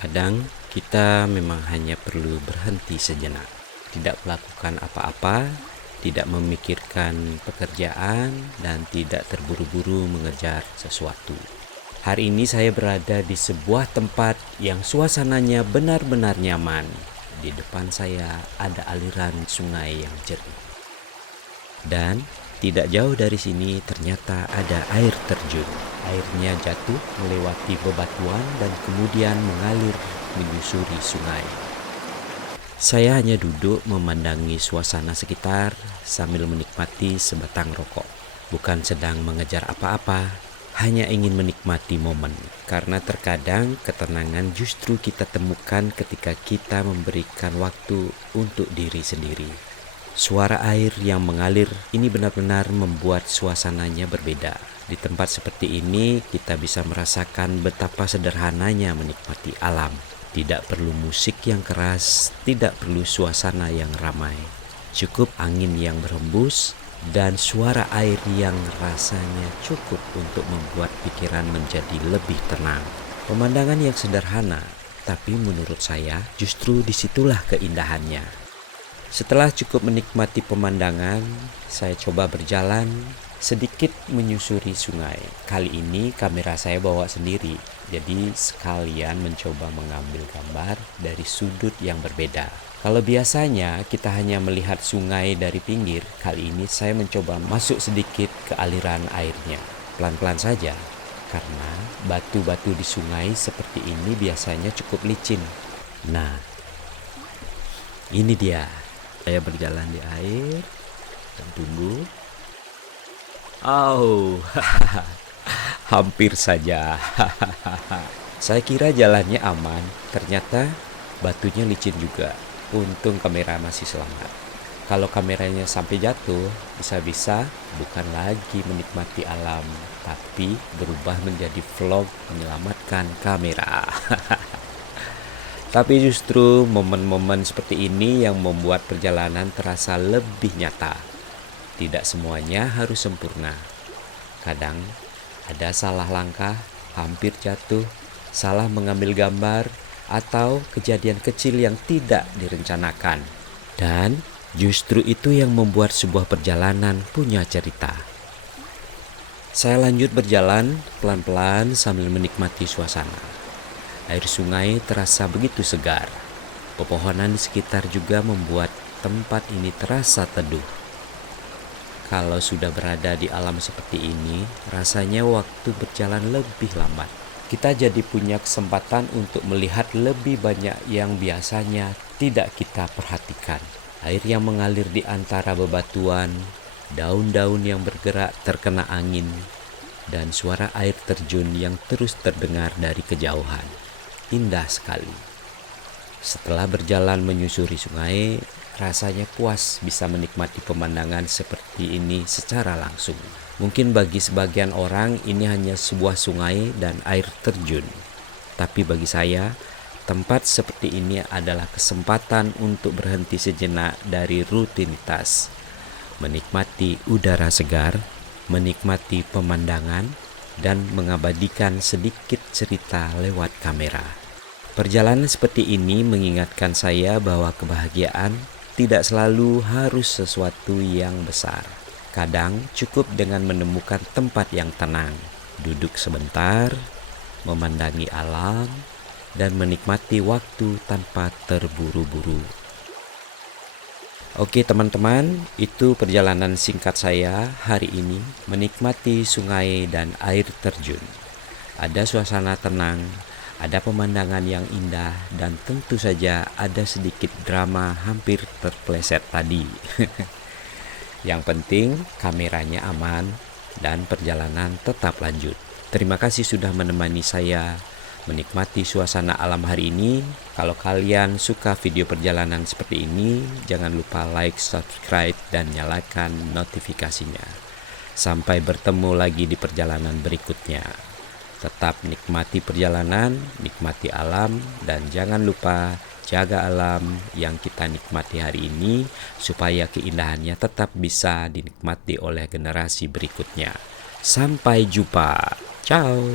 Kadang kita memang hanya perlu berhenti sejenak, tidak melakukan apa-apa, tidak memikirkan pekerjaan, dan tidak terburu-buru mengejar sesuatu. Hari ini saya berada di sebuah tempat yang suasananya benar-benar nyaman. Di depan saya ada aliran sungai yang jernih. Dan tidak jauh dari sini ternyata ada air terjun. Airnya jatuh melewati bebatuan dan kemudian mengalir menyusuri sungai. Saya hanya duduk memandangi suasana sekitar sambil menikmati sebatang rokok. Bukan sedang mengejar apa-apa, hanya ingin menikmati momen. Karena terkadang ketenangan justru kita temukan ketika kita memberikan waktu untuk diri sendiri. Suara air yang mengalir ini benar-benar membuat suasananya berbeda. Di tempat seperti ini kita bisa merasakan betapa sederhananya menikmati alam. Tidak perlu musik yang keras, tidak perlu suasana yang ramai. Cukup angin yang berhembus dan suara air yang rasanya cukup untuk membuat pikiran menjadi lebih tenang. Pemandangan yang sederhana, tapi menurut saya justru disitulah keindahannya. Setelah cukup menikmati pemandangan, saya coba berjalan sedikit menyusuri sungai. Kali ini kamera saya bawa sendiri, jadi sekalian mencoba mengambil gambar dari sudut yang berbeda. Kalau biasanya kita hanya melihat sungai dari pinggir, kali ini saya mencoba masuk sedikit ke aliran airnya. Pelan-pelan saja, karena batu-batu di sungai seperti ini biasanya cukup licin. Nah, ini dia. Saya berjalan di air dan tunggu. Hampir saja. Saya kira jalannya aman, ternyata batunya licin juga. Untung kamera masih selamat. Kalau kameranya sampai jatuh, bisa-bisa bukan lagi menikmati alam, tapi berubah menjadi vlog menyelamatkan kamera. Tapi justru momen-momen seperti ini yang membuat perjalanan terasa lebih nyata. Tidak semuanya harus sempurna. Kadang ada salah langkah, hampir jatuh, salah mengambil gambar, atau kejadian kecil yang tidak direncanakan. Dan justru itu yang membuat sebuah perjalanan punya cerita. Saya lanjut berjalan pelan-pelan sambil menikmati suasana. Air sungai terasa begitu segar. Pepohonan di sekitar juga membuat tempat ini terasa teduh. Kalau sudah berada di alam seperti ini, rasanya waktu berjalan lebih lambat. Kita jadi punya kesempatan untuk melihat lebih banyak yang biasanya tidak kita perhatikan. Air yang mengalir di antara bebatuan, daun-daun yang bergerak terkena angin, dan suara air terjun yang terus terdengar dari kejauhan. Indah sekali. Setelah berjalan menyusuri sungai, rasanya puas bisa menikmati pemandangan seperti ini secara langsung. Mungkin bagi sebagian orang ini hanya sebuah sungai dan air terjun. Tapi bagi saya, tempat seperti ini adalah kesempatan untuk berhenti sejenak dari rutinitas. Menikmati udara segar, menikmati pemandangan, dan mengabadikan sedikit cerita lewat kamera. Perjalanan seperti ini mengingatkan saya bahwa kebahagiaan tidak selalu harus sesuatu yang besar. Kadang cukup dengan menemukan tempat yang tenang, duduk sebentar, memandangi alam, dan menikmati waktu tanpa terburu-buru. Oke teman-teman, itu perjalanan singkat saya hari ini menikmati sungai dan air terjun. Ada suasana tenang, ada pemandangan yang indah, dan tentu saja ada sedikit drama hampir terpleset tadi. Yang penting kameranya aman dan perjalanan tetap lanjut. Terima kasih sudah menemani saya menikmati suasana alam hari ini. Kalau kalian suka video perjalanan seperti ini, jangan lupa like, subscribe, dan nyalakan notifikasinya. Sampai bertemu lagi di perjalanan berikutnya. Tetap nikmati perjalanan, nikmati alam, dan jangan lupa jaga alam yang kita nikmati hari ini supaya keindahannya tetap bisa dinikmati oleh generasi berikutnya. Sampai jumpa. Ciao.